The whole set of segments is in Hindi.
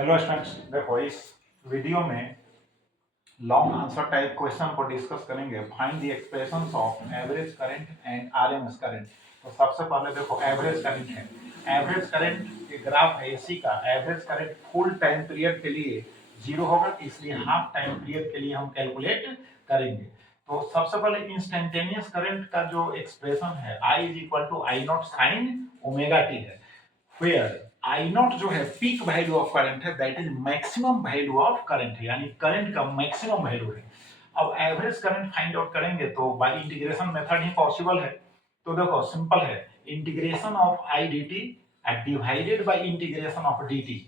हेलो स्टूडेंट्स, देखो इस वीडियो में लॉन्ग आंसर टाइप क्वेश्चन को डिस्कस करेंगे। Find the expressions of average current and RMS current. तो सबसे पहले देखो एवरेज करंट है। एवरेज करंट के ग्राफ है एसी का। Average current full time period के लिए 0 होगा, इसलिए हाफ टाइम पीरियड के लिए हम कैलकुलेट करेंगे। तो सबसे पहले इंस्टेंटेनियस करंट का जो एक्सप्रेशन है I is equal to I naught sine omega t है, where I नॉट जो है पीक वैल्यू ऑफ करंट है, that is maximum value of current है, यानी करंट का मैक्सिमम वैल्यू है। अब एवरेज करंट फाइंड आउट करेंगे तो बाय इंटीग्रेशन मेथड ही पॉसिबल है। तो देखो सिंपल है, integration of I d t divided by integration of d t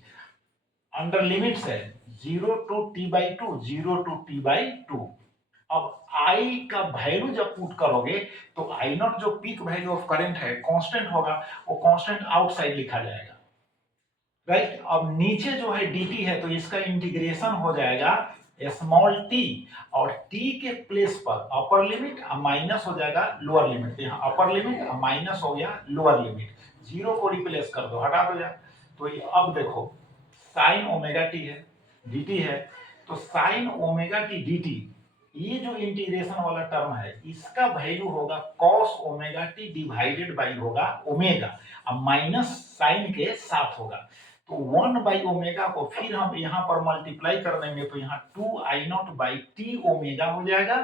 under limits है 0 to t by two, 0 to t by two. अब आई का वैल्यू जब पुट करोगे तो आई नॉट जो पीक वैल्यू ऑफ करंट है कांस्टेंट होगा, वो कांस्टेंट आउटसाइड लिखा जाएगा, राइट। अब नीचे जो है dt है तो इसका इंटीग्रेशन हो जाएगा स्मॉल t, और t के प्लेस पर अपर लिमिट माइनस हो जाएगा लोअर लिमिट। यहाँ अपर लिमिट माइनस हो गया लोअर लिमिट, जीरो को रिप्लेस कर दो, हटा दो यार। तो ये अब देखो साइन ओमेगा टी है, dt है, तो साइन ओमेगा टी dt, ये जो इंटीग्रेशन वाला टर्म है इसका वैल्यू होगा cos omega t divided by होगा ओमेगा, अब माइनस साइन के साथ होगा। तो 1 बाई ओमेगा को फिर हम यहाँ पर मल्टीप्लाई कर देंगे तो यहाँ 2 I not by T omega हो जाएगा,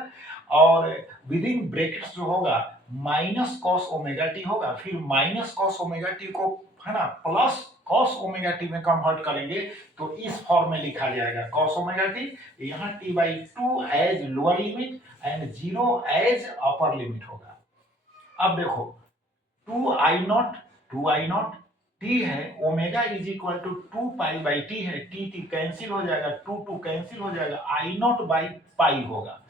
और विद इन ब्रैकेट्स जो होगा माइनस कॉस ओमेगा टी होगा, फिर माइनस कॉस ओमेगा टी को है ना प्लस कॉस ओमेगा टी में कन्वर्ट करेंगे तो इस फॉर्म में लिखा जाएगा कॉस ओमेगा टी, यहाँ t by two as lower limit and 0 as upper limit होगा। अब देखो 2 आई नॉट टी है, omega is equal to 2 pi by t है, टी टी कैंसिल हो जाएगा, 2 कैंसिल हो जाएगा, आई नॉट बाई पाई होगा।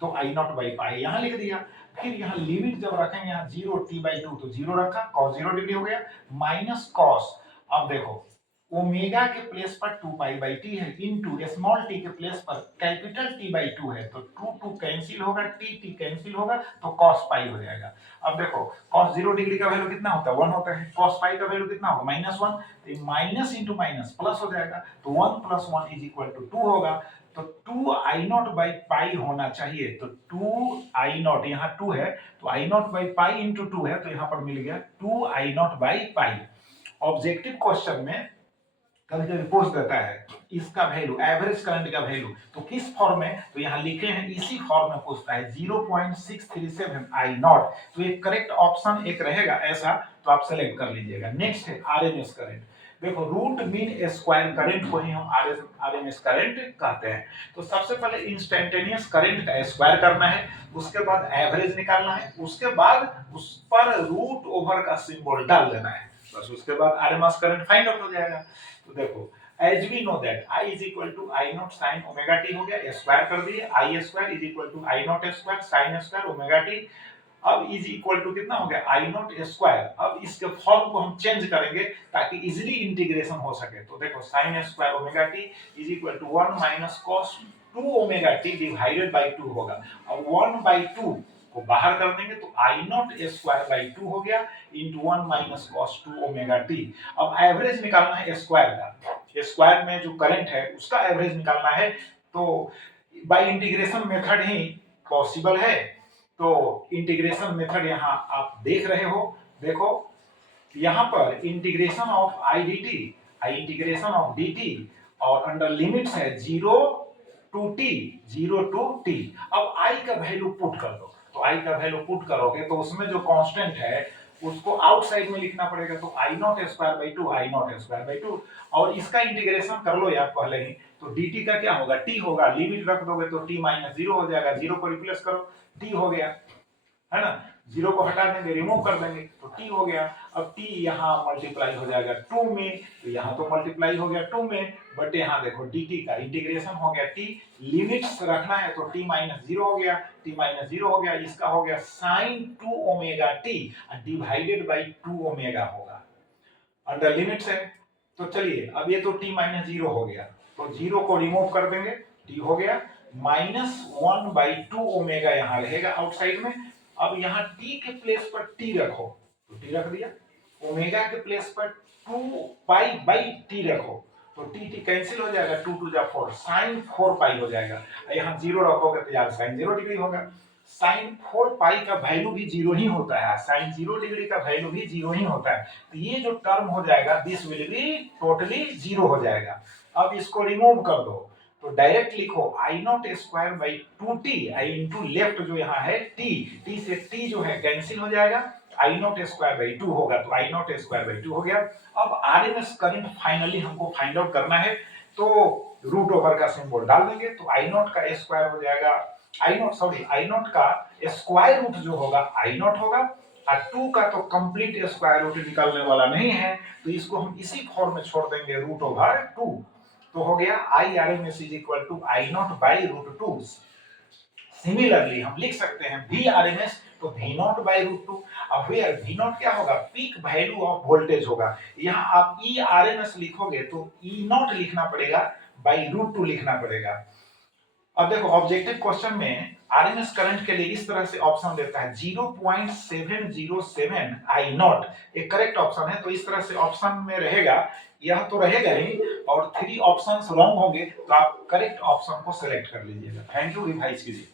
तो आई नॉट बाई पाई यहाँ लिख दिया। फिर यहाँ लिमिट जब रखेंगे यहाँ 0 टी बाई टू, तो 0 रखा, कॉस 0 डिग्री हो गया, माइनस कॉस। अब देखो ओमेगा के प्लेस पर 2 पाई बाई टी है, इनटू स्मॉल टी के प्लेस पर कैपिटल टी बाई टू है, तो 2 कैंसिल होगा, टी कैंसिल होगा, तो कॉस पाई हो जाएगा। अब देखो cos 0 डिग्री का वैल्यू कितना होता है 1 होता है, cos पाई का वैल्यू कितना होगा -1, तो माइनस इंटू माइनस प्लस हो जाएगा, तो 1 प्लस 1 इज इक्वल टू 2 होगा। तो 2 आई नॉट बाई पाई होना चाहिए, तो 2 आई नॉट, यहाँ 2 है तो I not by pi into 2 है, तो यहाँ पर मिल गया 2 I not by pi. Objective question में कभी कभी पूछ देता है इसका वैल्यू, एवरेज करंट का वैल्यू, तो किस फॉर्म में, तो यहाँ लिखे हैं इसी फॉर्म में पूछता है 0.637 आई नॉट। तो ये करेक्ट ऑप्शन एक रहेगा ऐसा, तो आप सेलेक्ट कर लीजिएगा। नेक्स्ट है आरएमएस करंट। देखो रूट मीन स्क्वायर करंट को ही हम आरएमएस करंट कहते हैं। तो सबसे पहले इंस्टेंटेनियस करंट का स्क्वायर करना है, उसके बाद एवरेज निकालना है, उसके बाद उस पर रूट ओवर का सिंबल डाल देना है, बस उसके बाद आरएमएस करंट फाइंड आउट हो जाएगा। तो देखो as we know that I is equal to I naught sine omega t हो गया, स्क्वायर कर दिए, I square is equal to I naught square sine square omega t. अब इज इक्वल टू कितना हो गया आई नॉट स्क्वायर। अब इसके फॉर्म को हम चेंज करेंगे ताकि इजीली इंटीग्रेशन हो सके। तो देखो sine square omega t is equal to 1 minus cos 2 omega t divided by 2 होगा। अब 1 बाय 2 को बाहर कर देंगे तो आई नॉट स्क्वायर बाई 2 हो गया into 1 minus cos 2 omega t. अब एवरेज निकालना है स्क्वायर का, स्क्वायर में जो करंट है उसका एवरेज निकालना है, तो बाय इंटीग्रेशन मेथड ही पॉसिबल है। तो इंटीग्रेशन मेथड यहाँ आप देख रहे हो, देखो यहाँ पर integration of I d T, I integration of d T, और अंडर लिमिट्स है 0 टू टी, 0 टू टी। अब आई का वैल्यू पुट कर दो, तो आई का वैल्यू पुट करोगे तो उसमें जो कांस्टेंट है उसको आउटसाइड में लिखना पड़ेगा, तो I naught square by two, I naught square by two, और इसका इंटीग्रेशन कर लो यार पहले ही। तो dt का क्या होगा t होगा, लिमिट रख दोगे तो t माइनस 0 हो जाएगा, 0 को रिप्लेस करो t हो गया, है ना, 0 को हटा देंगे, रिमूव कर देंगे तो t हो गया। अब t यहाँ मल्टीप्लाई हो जाएगा 2 में, तो यहाँ तो मल्टीप्लाई हो गया 2 में, बट यहाँ देखो dt का इंटीग्रेशन हो गया t, लिमिट्स रखना है तो t माइनस 0 हो गया, t माइनस 0 हो गया, इसका हो गया sine 2 omega t divided by 2 omega होगा, अंडर लिमिट्स है। तो चलिए अब ये तो t माइनस 0 हो गया, तो 0 को रिमूव कर देंगे, t हो गया माइनस 1 बाई 2 ओमेगा यहाँ रहेगा आउटसाइड में। अब यहाँ t के प्लेस पर t रखो, तो t रख दिया, ओमेगा के प्लेस पर 2 पाई बाई t रखो, तो टी कैंसिल हो जाएगा, 2 टू जा 4, साइन 4 पाई हो जाएगा। यहाँ 0 रखोगे तो यार साइन 0 डिग्री होगा। साइन 4 पाई का वैल्यू भी 0 ही होता है, साइन 0 डिग्री का वैल्यू भी 0 ही होता है। तो ये जो टर्म हो जाएगा दिस विल बी टोटली 0 हो जाएगा। अब इसको रिमूव कर दो, तो डायरेक्ट लिखो I naught square by 2t, I into left जो यहाँ है t से t जो है कैंसिल हो जाएगा, आई नॉट स्क्वायर बाई 2 होगा, तो आई नॉट स्क्वायर बाई 2 हो गया। अब आरएमएस करंट फाइनली हमको फाइंड आउट करना है, तो रूट ओवर का सिंबल डाल देंगे, तो आई नॉट का स्क्वायर हो जाएगा, आई नॉट का स्क्वायर रूट जो होगा आई नॉट होगा, और 2 का तो कंप्लीट स्क्वायर रूट निकलने वाला नहीं है, तो इसको हम इसी फॉर्म में छोड़ देंगे, रूट ओवर 2। तो हो गया I R M S is equal to I not by root 2। Similarly हम लिख सकते हैं वी आर एम एस तो वी नॉट बाई रूट 2। अब वेयर वी नॉट क्या होगा, पीक वैल्यू ऑफ वोल्टेज होगा। यहाँ आप ई आर एम एस लिखोगे तो ई नॉट लिखना पड़ेगा, बाई रूट 2 लिखना पड़ेगा। अब देखो ऑब्जेक्टिव क्वेश्चन में आरएमएस करंट के लिए इस तरह से ऑप्शन देता है 0.707 आई नॉट, एक करेक्ट ऑप्शन है, तो इस तरह से ऑप्शन में रहेगा, यह तो रहेगा ही, और 3 ऑप्शंस रॉन्ग होंगे, तो आप करेक्ट ऑप्शन को सिलेक्ट कर लीजिएगा। थैंक यू, रिवाइज कीजिए।